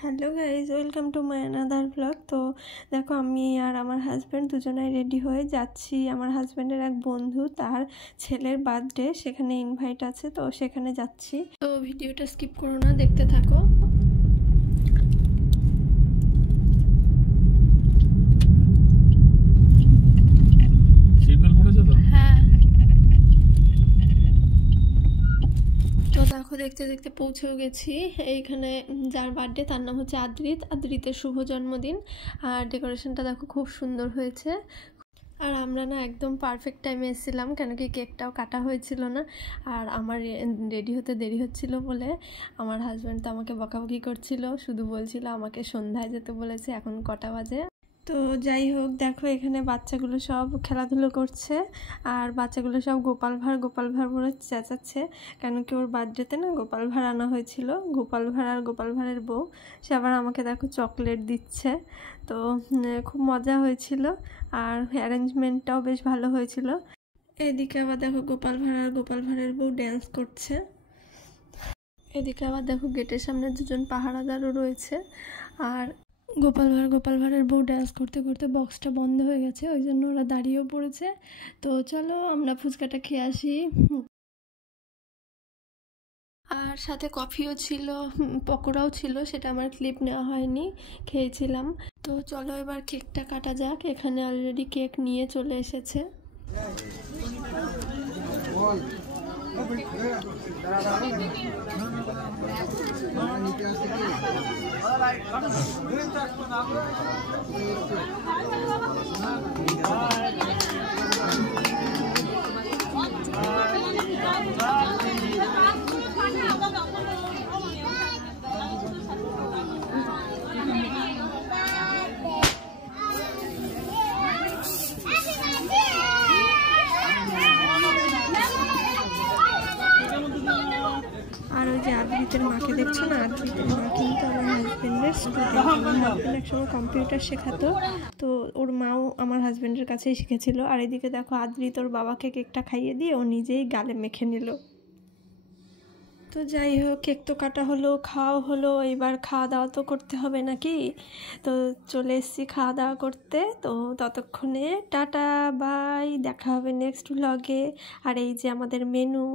Hello guys, welcome to my another blog. তো দেখো, আমি আর আমার হাজব্যান্ড দুজনাই রেডি হয়ে যাচ্ছি। আমার হাজব্যান্ডের এক বন্ধু, তার ছেলের বার্থডে, সেখানে ইনভাইট আছে, তো সেখানে যাচ্ছি। তো ভিডিওটা স্কিপ করো না, দেখতে থাকো। হ্যাঁ, তো দেখো, দেখতে দেখতে পৌঁছেও গেছি। এইখানে যার বার্থডে তার নাম হচ্ছে আদ্রিতের শুভ জন্মদিন। আর ডেকোরেশনটা দেখো, খুব সুন্দর হয়েছে। আর আমরা না একদম পারফেক্ট টাইমে এসেছিলাম, কেন কি কেকটাও কাটা হয়েছিল না। আর আমার রেডি হতে দেরি হচ্ছিল বলে আমার হাজব্যান্ড তো আমাকে বকাবকি করছিল, শুধু বলছিল আমাকে সন্ধ্যায় যেতে বলেছে, এখন কটা বাজে। তো যাই হোক, দেখো এখানে বাচ্চাগুলো সব খেলাধুলো করছে। আর বাচ্চাগুলো সব গোপাল ভাঁড় বলে চেঁচাচ্ছে, কেন কি ওর বার্থডেতে না গোপাল ভাঁড় আনা হয়েছিল। গোপাল ভাঁড় আর গোপাল ভাঁড়ের বউ, সে আবার আমাকে দেখো চকলেট দিচ্ছে। তো খুব মজা হয়েছিল, আর অ্যারেঞ্জমেন্টটাও বেশ ভালো হয়েছিল। এদিকে আবার দেখো গোপাল ভাঁড় আর গোপাল ভাঁড়ের বউ ড্যান্স করছে। এদিকে আবার দেখো গেটের সামনে দুজন পাহারাদারও রয়েছে। আর গোপাল ভাঁড়ের বউ ড্যান্স করতে করতে বক্সটা বন্ধ হয়ে গেছে, ওই জন্য ওরা দাঁড়িয়েও পড়েছে। তো চলো আমরা ফুচকাটা খেয়ে আসি। আর সাথে কফিও ছিল, পকোড়াও ছিল, সেটা আমার ক্লিপ নেওয়া হয়নি, খেয়েছিলাম। তো চলো এবার কেকটা কাটা যাক। এখানে অলরেডি কেক নিয়ে চলে এসেছে। আর ওই যে আদ্রিতের মাকে দেখছো না, আদ্রিতের মা কিন্তু আমার হাজব্যান্ডের স্টুডেন্ট। আমার হাজব্যান্ড একসময় কম্পিউটার শেখাতো, তো ওর মাও আমার হাজব্যান্ডের কাছেই শিখেছিল। আর এদিকে দেখো, আদ্রিত ওর বাবাকে কেকটা খাইয়ে দিয়ে ও নিজেই গালে মেখে নিল। তো যাই হোক, কেক তো কাটা হলো, খাওয়া হলো, এবার খাওয়া দাওয়া তো করতে হবে নাকি। তো চলে এসেছি খাওয়া দাওয়া করতে। তো ততক্ষণে টাটা বাই, দেখা হবে নেক্সট ব্লগে। আর এই যে আমাদের মেনু।